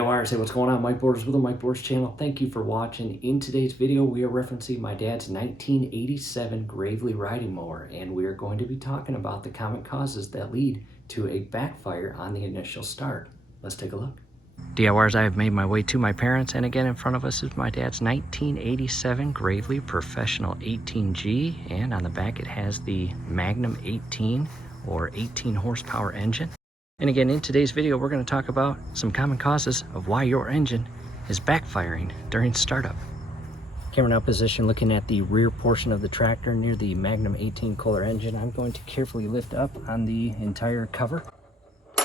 DIYers, hey, what's going on? Mike Borders with the Mike Borders channel. Thank you for watching. In today's video, we are referencing my dad's 1987 Gravely riding mower, and we are going to be talking about the common causes that lead to a backfire on the initial start. Let's take a look. DIYers, I have made my way to my parents, and again in front of us is my dad's 1987 Gravely Professional 18G, and on the back it has the Magnum 18 or 18 horsepower engine. And again, in today's video, we're going to talk about some common causes of why your engine is backfiring during startup. Camera now positioned looking at the rear portion of the tractor near the Magnum 18 Kohler engine. I'm going to carefully lift up on the entire cover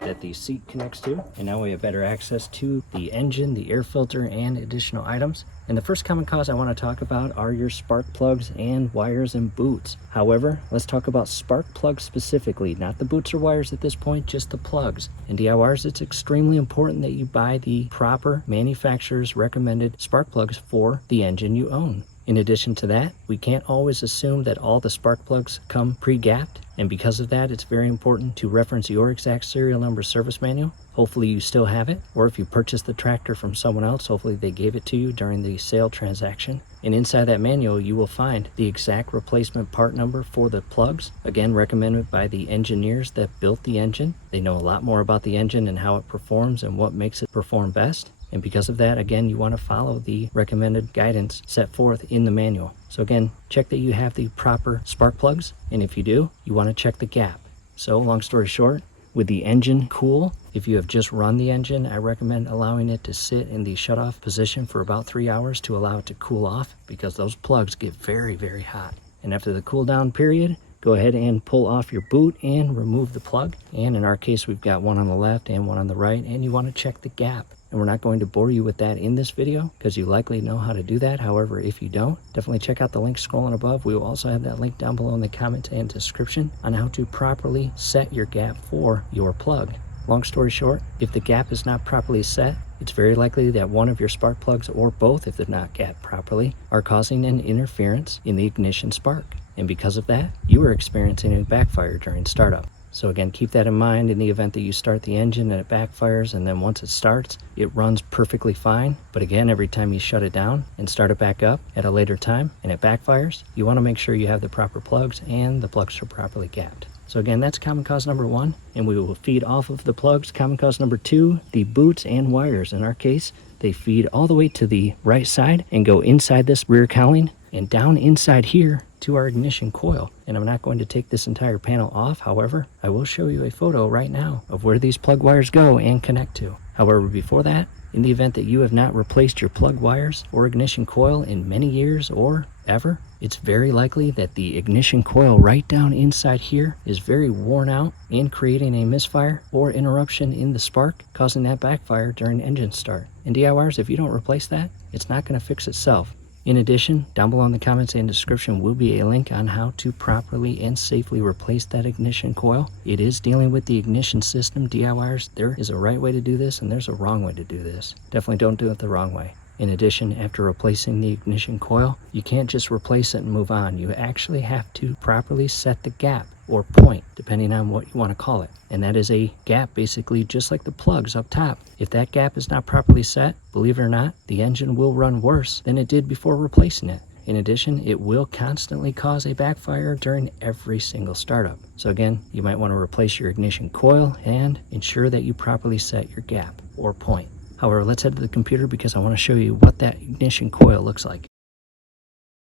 that the seat connects to, and now we have better access to the engine, the air filter, and additional items. And the first common cause I want to talk about are your spark plugs and wires and boots. However, let's talk about spark plugs specifically, not the boots or wires at this point, just the plugs. And DIYers, it's extremely important that you buy the proper manufacturer's recommended spark plugs for the engine you own. In addition to that, we can't always assume that all the spark plugs come pre-gapped, and because of that, it's very important to reference your exact serial number service manual. Hopefully you still have it, or if you purchased the tractor from someone else, hopefully they gave it to you during the sale transaction. And inside that manual, you will find the exact replacement part number for the plugs, again recommended by the engineers that built the engine. They know a lot more about the engine and how it performs and what makes it perform best. And because of that, again, you want to follow the recommended guidance set forth in the manual. So again, check that you have the proper spark plugs, and if you do, you want to check the gap. So long story short, with the engine cool, if you have just run the engine, I recommend allowing it to sit in the shutoff position for about 3 hours to allow it to cool off, because those plugs get very, very hot. And after the cool down period, go ahead and pull off your boot and remove the plug. And in our case, we've got one on the left and one on the right, and you want to check the gap. And we're not going to bore you with that in this video because you likely know how to do that. However, if you don't, definitely check out the link scrolling above. We will also have that link down below in the comments and description on how to properly set your gap for your plug. Long story short, if the gap is not properly set, it's very likely that one of your spark plugs, or both if they're not gapped properly, are causing an interference in the ignition spark. And because of that, you are experiencing a backfire during startup. So again, keep that in mind in the event that you start the engine and it backfires, and then once it starts, it runs perfectly fine. But again, every time you shut it down and start it back up at a later time and it backfires, you want to make sure you have the proper plugs and the plugs are properly gapped. So again, that's common cause number one, and we will feed off of the plugs. Common cause number two, the boots and wires. In our case, they feed all the way to the right side and go inside this rear cowling and down inside here to our ignition coil. And I'm not going to take this entire panel off. However, I will show you a photo right now of where these plug wires go and connect to. However, before that, in the event that you have not replaced your plug wires or ignition coil in many years or ever, it's very likely that the ignition coil right down inside here is very worn out and creating a misfire or interruption in the spark, causing that backfire during engine start. And DIYers, if you don't replace that, it's not going to fix itself. In addition, down below in the comments and description will be a link on how to properly and safely replace that ignition coil. It is dealing with the ignition system. DIYers, there is a right way to do this and there's a wrong way to do this. Definitely don't do it the wrong way. In addition, after replacing the ignition coil, you can't just replace it and move on. You actually have to properly set the gap or point, depending on what you want to call it. And that is a gap basically just like the plugs up top. If that gap is not properly set, believe it or not, the engine will run worse than it did before replacing it. In addition, it will constantly cause a backfire during every single startup. So again, you might want to replace your ignition coil and ensure that you properly set your gap or point. However, let's head to the computer because I want to show you what that ignition coil looks like.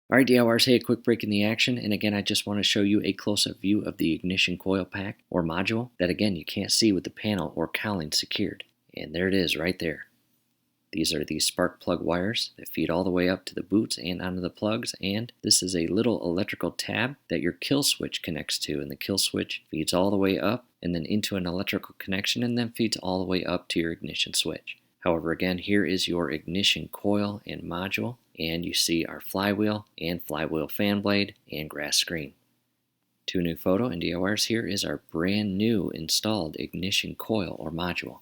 Alright DIYers, hey, a quick break in the action, and again I just want to show you a close-up view of the ignition coil pack or module that again you can't see with the panel or cowling secured. And there it is right there. These are the spark plug wires that feed all the way up to the boots and onto the plugs, and this is a little electrical tab that your kill switch connects to, and the kill switch feeds all the way up and then into an electrical connection and then feeds all the way up to your ignition switch. However, again, here is your ignition coil and module, and you see our flywheel and flywheel fan blade and grass screen. To new photo, and DIYers, here is our brand new installed ignition coil or module.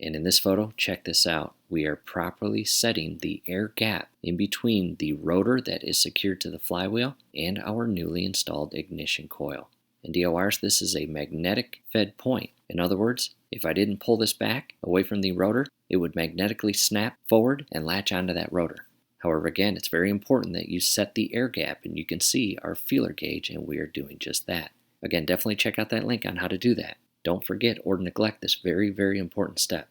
And in this photo, check this out. We are properly setting the air gap in between the rotor that is secured to the flywheel and our newly installed ignition coil. In DIYers, this is a magnetic fed point. In other words, if I didn't pull this back away from the rotor, it would magnetically snap forward and latch onto that rotor. However, again, it's very important that you set the air gap, and you can see our feeler gauge, and we are doing just that. Again, definitely check out that link on how to do that. Don't forget or neglect this very, very important step.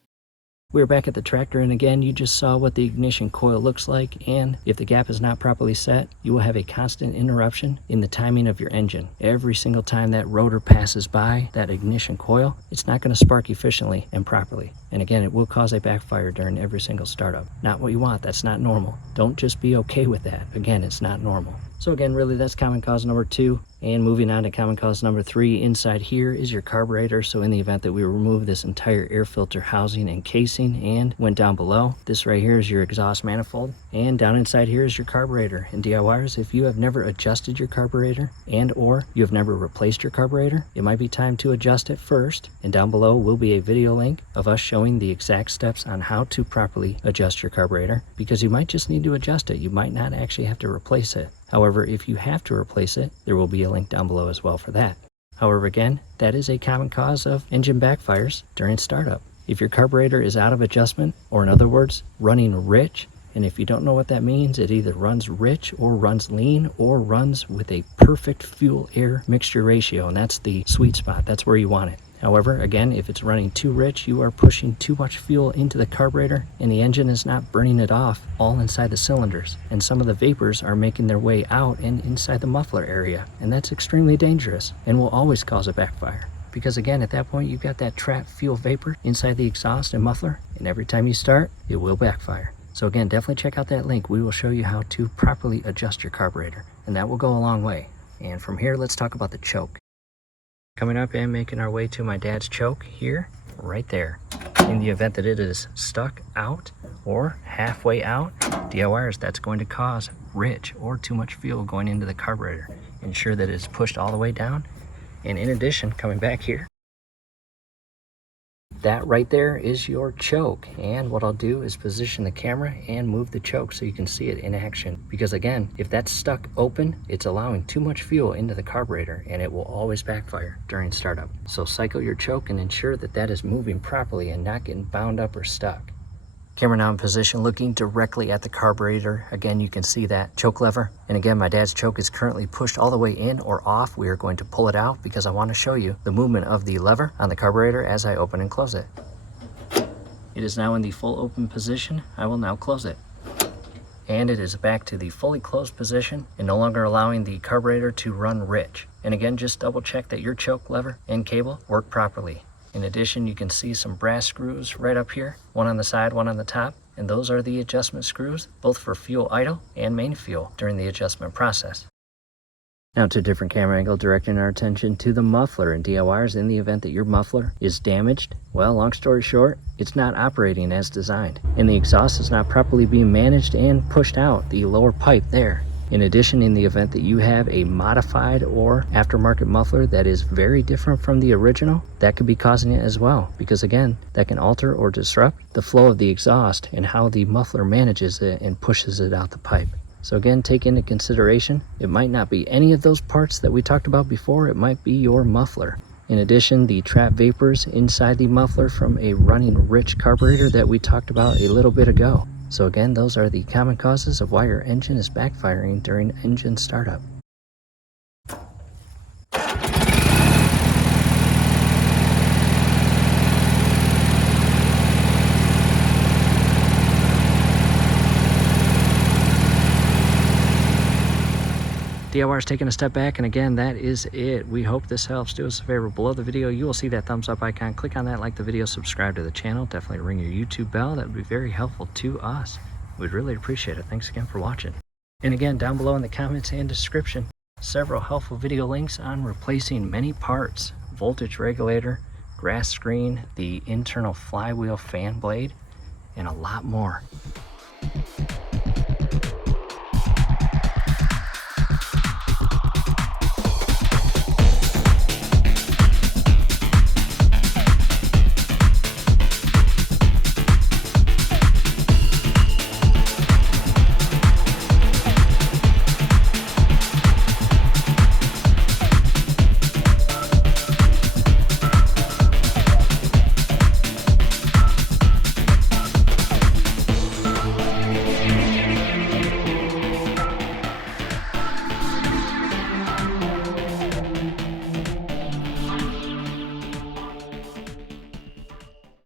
We're back at the tractor, and again, you just saw what the ignition coil looks like, and if the gap is not properly set, you will have a constant interruption in the timing of your engine. Every single time that rotor passes by that ignition coil, it's not going to spark efficiently and properly. And again, it will cause a backfire during every single startup. Not what you want. That's not normal. Don't just be okay with that. Again, it's not normal. So again, really, that's common cause number 2. And moving on to common cause number 3, inside here is your carburetor. So in the event that we remove this entire air filter housing and casing and went down below, this right here is your exhaust manifold. And down inside here is your carburetor. And DIYers, if you have never adjusted your carburetor and or you have never replaced your carburetor, it might be time to adjust it first. And down below will be a video link of us showing the exact steps on how to properly adjust your carburetor, because you might just need to adjust it. You might not actually have to replace it. However, if you have to replace it, there will be a link down below as well for that. However, again, that is a common cause of engine backfires during startup. If your carburetor is out of adjustment, or in other words, running rich, and if you don't know what that means, it either runs rich or runs lean or runs with a perfect fuel-air mixture ratio, and that's the sweet spot. That's where you want it. However, again, if it's running too rich, you are pushing too much fuel into the carburetor and the engine is not burning it off all inside the cylinders. And some of the vapors are making their way out and inside the muffler area. And that's extremely dangerous and will always cause a backfire. Because again, at that point, you've got that trapped fuel vapor inside the exhaust and muffler. And every time you start, it will backfire. So again, definitely check out that link. We will show you how to properly adjust your carburetor. And that will go a long way. And from here, let's talk about the choke. Coming up and making our way to my dad's choke here, right there. In the event that it is stuck out or halfway out, DIYers, that's going to cause rich or too much fuel going into the carburetor. Ensure that it's pushed all the way down. And in addition, coming back here, that right there is your choke. And what I'll do is position the camera and move the choke so you can see it in action. Because again, if that's stuck open, it's allowing too much fuel into the carburetor and it will always backfire during startup. So cycle your choke and ensure that that is moving properly and not getting bound up or stuck. Camera now in position looking directly at the carburetor. Again, you can see that choke lever. And again, my dad's choke is currently pushed all the way in or off. We are going to pull it out because I want to show you the movement of the lever on the carburetor as I open and close it. It is now in the full open position. I will now close it. And it is back to the fully closed position and no longer allowing the carburetor to run rich. And again, just double check that your choke lever and cable work properly. In addition, you can see some brass screws right up here, one on the side, one on the top, and those are the adjustment screws, both for fuel idle and main fuel during the adjustment process. Now to a different camera angle, directing our attention to the muffler. And DIYers, in the event that your muffler is damaged, well, long story short, it's not operating as designed, and the exhaust is not properly being managed and pushed out the lower pipe there. In addition, in the event that you have a modified or aftermarket muffler that is very different from the original, that could be causing it as well, because again, that can alter or disrupt the flow of the exhaust and how the muffler manages it and pushes it out the pipe. So again, take into consideration, it might not be any of those parts that we talked about before, it might be your muffler. In addition, the trap vapors inside the muffler from a running rich carburetor that we talked about a little bit ago. So again, those are the common causes of why your engine is backfiring during engine startup. DIYers taking a step back, and again, that is it. We hope this helps. Do us a favor, below the video you will see that thumbs up icon. Click on that, like the video, subscribe to the channel. Definitely ring your YouTube bell. That would be very helpful to us. We'd really appreciate it. Thanks again for watching. And again, down below in the comments and description, several helpful video links on replacing many parts: voltage regulator, grass screen, the internal flywheel fan blade, and a lot more.